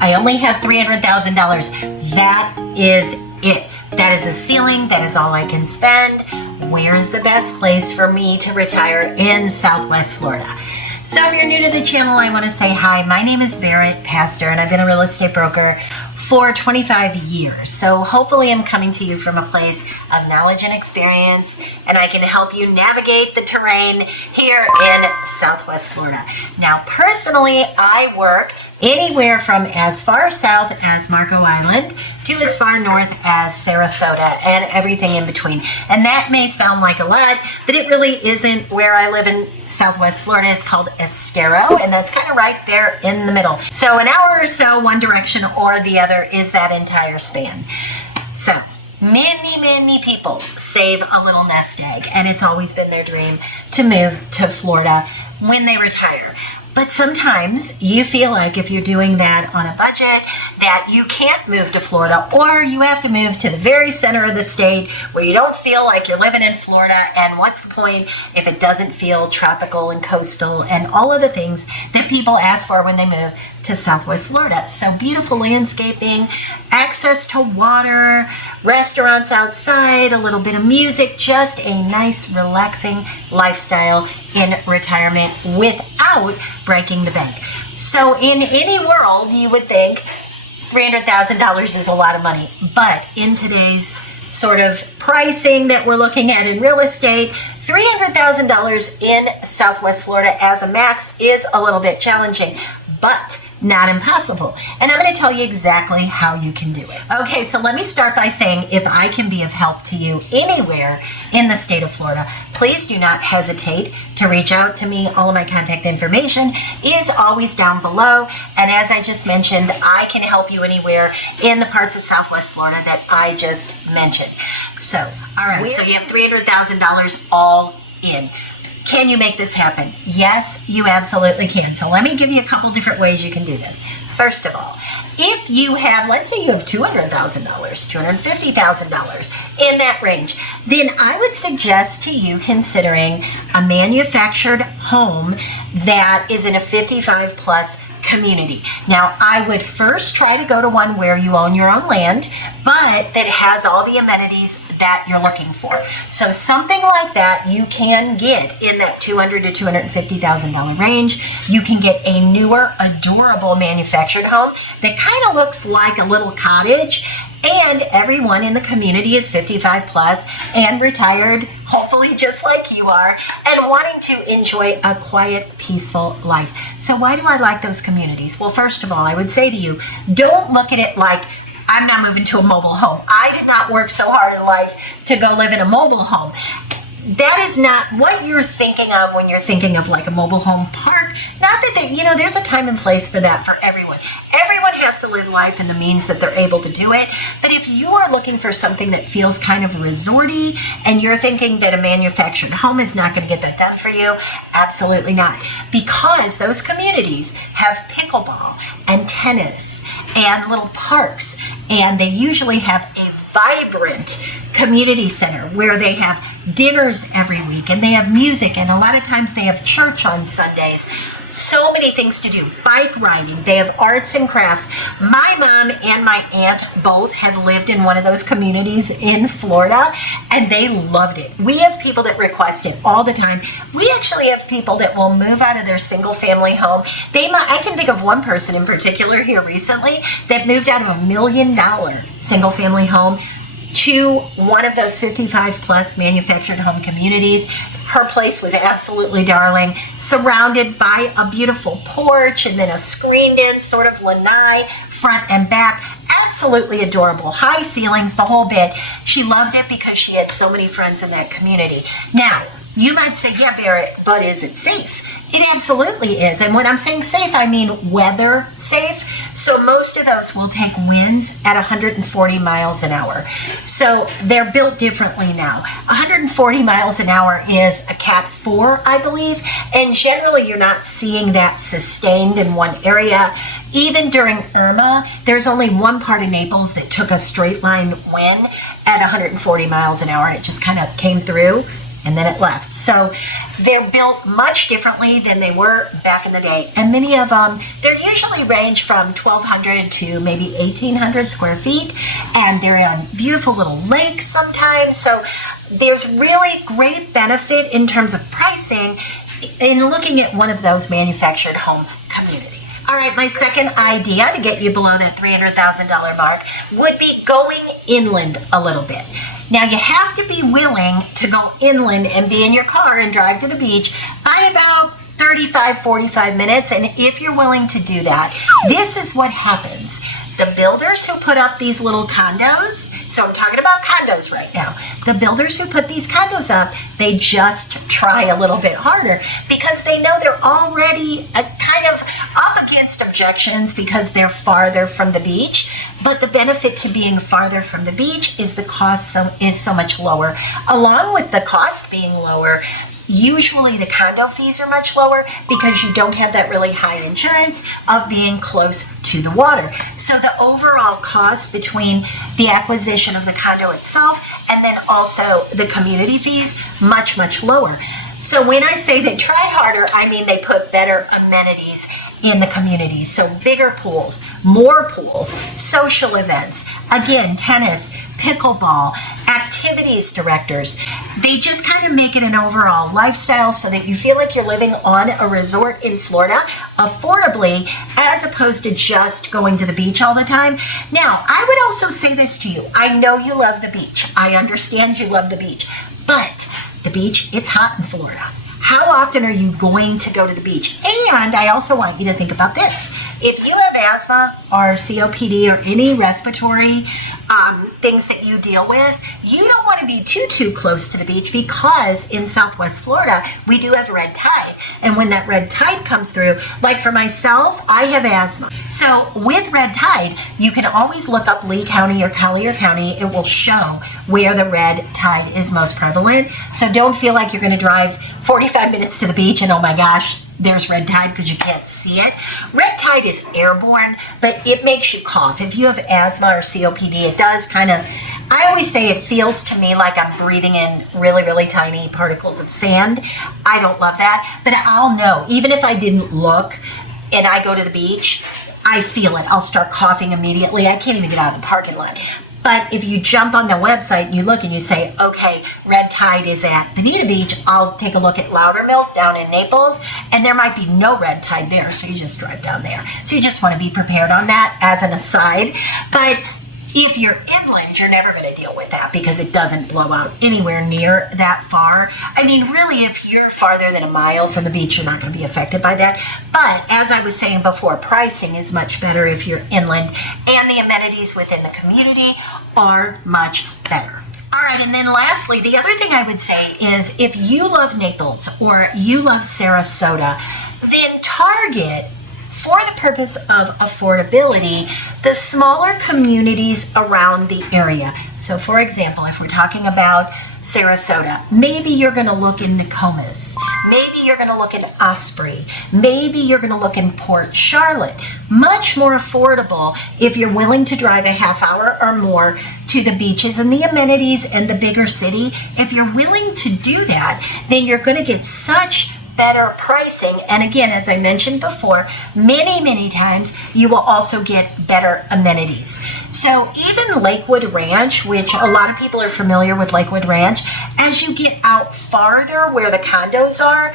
I only have $300,000. That is it. That is a ceiling. That is all I can spend. Where is the best place for me to retire in Southwest Florida? So if you're new to the channel, I want to say hi. My name is Barrett Pastor, and I've been a real estate broker for 25 years. So hopefully I'm coming to you from a place of knowledge and experience, and I can help you navigate the terrain here in Southwest Florida. Now, personally, I work anywhere from as far south as Marco Island to as far north as Sarasota and everything in between. And that may sound like a lot, but it really isn't. Where I live in Southwest Florida is called Estero, and that's kind of right there in the middle. So an hour or so one direction or the other is that entire span. So many people save a little nest egg, and it's always been their dream to move to Florida when they retire. But sometimes you feel like if you're doing that on a budget that you can't move to Florida, or you have to move to the very center of the state where you don't feel like you're living in Florida. And what's the point if it doesn't feel tropical and coastal and all of the things that people ask for when they move to Southwest Florida? So beautiful landscaping, access to water, restaurants outside, a little bit of music, just a nice relaxing lifestyle in retirement without breaking the bank. So in any world, you would think $300,000 is a lot of money, but in today's sort of pricing that we're looking at in real estate, $300,000 in Southwest Florida as a max is a little bit challenging, but not impossible. And I'm going to tell you exactly how you can do it. Okay, so let me start by saying if I can be of help to you anywhere in the state of Florida, please do not hesitate to reach out to me. All of my contact information is always down below. And as I just mentioned, I can help you anywhere in the parts of Southwest Florida that I just mentioned. So, all right, so you have $300,000 all in. Can you make this happen? Yes, you absolutely can. So let me give you a couple different ways you can do this. First of all, if you have, let's say you have $200,000, $250,000 in that range, then I would suggest to you considering a manufactured home that is in a 55 plus community. Now, I would first try to go to one where you own your own land, but that has all the amenities that you're looking for. So something like that you can get in that $200,000 to $250,000 range. You can get a newer, adorable manufactured home that kind of looks like a little cottage, and everyone in the community is 55 plus and retired, hopefully just like you are, and wanting to enjoy a quiet, peaceful life. So why do I like those communities? Well, first of all, I would say to you, don't look at it like I'm not moving to a mobile home. I did not work so hard in life to go live in a mobile home. That is not what you're thinking of when you're thinking of like a mobile home park. Not that there's a time and place for that for everyone. Everyone has to live life in the means that they're able to do it. But if you are looking for something that feels kind of resorty and you're thinking that a manufactured home is not going to get that done for you, absolutely not. Because those communities have pickleball and tennis and little parks, and they usually have a vibrant community center where they have dinners every week, and they have music, and a lot of times they have church on Sundays. So many things to do. Bike riding. They have arts and crafts. My mom and my aunt both have lived in one of those communities in Florida, and they loved it. We have people that request it all the time. We actually have people that will move out of their single family home. I can think of one person in particular here recently that moved out of $1 million single family home to one of those 55 plus manufactured home communities. Her place was absolutely darling, surrounded by a beautiful porch and then a screened in sort of lanai front and back. Absolutely adorable. High ceilings, the whole bit. She loved it because she had so many friends in that community. Now, you might say, yeah, Barrett, but is it safe? It absolutely is. And when I'm saying safe, I mean weather safe. So most of those will take winds at 140 miles an hour. So they're built differently now. 140 miles an hour is a Cat 4, I believe. And generally, you're not seeing that sustained in one area. Even during Irma, there's only one part of Naples that took a straight line wind at 140 miles an hour. It just kind of came through and then it left. So They're built much differently than they were back in the day. And many of them, they're usually range from 1,200 to maybe 1,800 square feet. And they're on beautiful little lakes sometimes. So there's really great benefit in terms of pricing in looking at one of those manufactured home communities. All right, my second idea to get you below that $300,000 mark would be going inland a little bit. Now, you have to be willing to go inland and be in your car and drive to the beach by about 35-45 minutes. And if you're willing to do that, this is what happens. The builders who put up these little condos, so I'm talking about condos right now, the builders who put these condos up, they just try a little bit harder because they know they're already kind of up against objections because they're farther from the beach. But the benefit to being farther from the beach is the cost is so much lower. Along with the cost being lower, usually the condo fees are much lower because you don't have that really high insurance of being close to the water. So the overall cost between the acquisition of the condo itself and then also the community fees, much, much lower. So when I say they try harder, I mean they put better amenities in the community. So bigger pools, more pools, social events, again, tennis, pickleball, activities directors. They just kind of make it an overall lifestyle so that you feel like you're living on a resort in Florida affordably as opposed to just going to the beach all the time. Now, I would also say this to you. I know you love the beach. I understand you love the beach, but the beach, it's hot in Florida. How often are you going to go to the beach? And I also want you to think about this. If you have asthma or COPD or any respiratory things that you deal with, you don't want to be too close to the beach because in Southwest Florida, we do have red tide. And when that red tide comes through, like for myself, I have asthma. So with red tide, you can always look up Lee County or Collier County. It will show where the red tide is most prevalent. So don't feel like you're going to drive 45 minutes to the beach and oh my gosh, there's red tide because you can't see it. Red tide is airborne, but it makes you cough. If you have asthma or COPD, it does kind of, I always say it feels to me like I'm breathing in really, really tiny particles of sand. I don't love that, but I'll know. Even if I didn't look and I go to the beach, I feel it. I'll start coughing immediately. I can't even get out of the parking lot. But if you jump on the website and you look and you say, okay, red tide is at Bonita Beach, I'll take a look at Loudermilk down in Naples, and there might be no red tide there, so you just drive down there. So you just want to be prepared on that as an aside. But if you're inland, you're never going to deal with that because it doesn't blow out anywhere near that far. I mean, really, if you're farther than a mile from the beach, you're not going to be affected by that. But as I was saying before, pricing is much better if you're inland, and the amenities within the community are much better. All right, and then lastly, the other thing I would say is if you love Naples or you love Sarasota, then target, for the purpose of affordability, the smaller communities around the area. So for example, if we're talking about Sarasota, maybe you're going to look in Nokomis, maybe you're going to look in Osprey, maybe you're going to look in Port Charlotte. Much more affordable if you're willing to drive a half hour or more to the beaches and the amenities and the bigger city. If you're willing to do that, then you're going to get such better pricing. And again, as I mentioned before, many times you will also get better amenities. So even Lakewood Ranch, which a lot of people are familiar with Lakewood Ranch, as you get out farther where the condos are,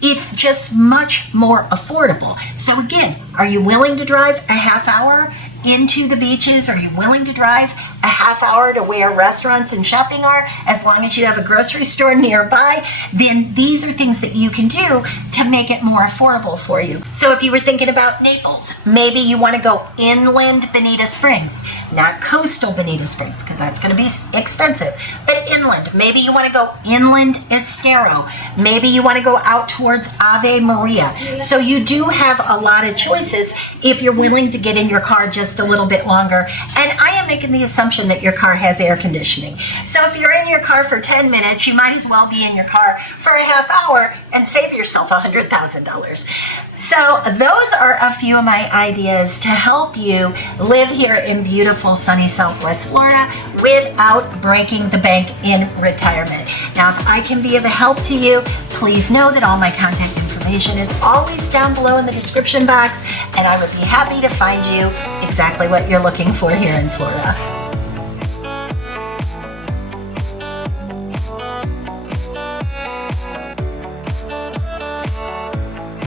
it's just much more affordable. So again, are you willing to drive a half hour into the beaches? Are you willing to drive a half hour to where restaurants and shopping are? As long as you have a grocery store nearby, then these are things that you can do to make it more affordable for you. So if you were thinking about Naples, maybe you want to go inland Bonita Springs, not coastal Bonita Springs, because that's going to be expensive, but inland. Maybe you want to go inland Estero. Maybe you want to go out towards Ave Maria. So you do have a lot of choices if you're willing to get in your car just a little bit longer. And I am making the assumption assumption that your car has air conditioning. So if you're in your car for 10 minutes, you might as well be in your car for a half hour and save yourself $100,000. So those are a few of my ideas to help you live here in beautiful sunny Southwest Florida without breaking the bank in retirement. Now, if I can be of help to you, please know that all my contact information is always down below in the description box, and I would be happy to find you exactly what you're looking for here in Florida.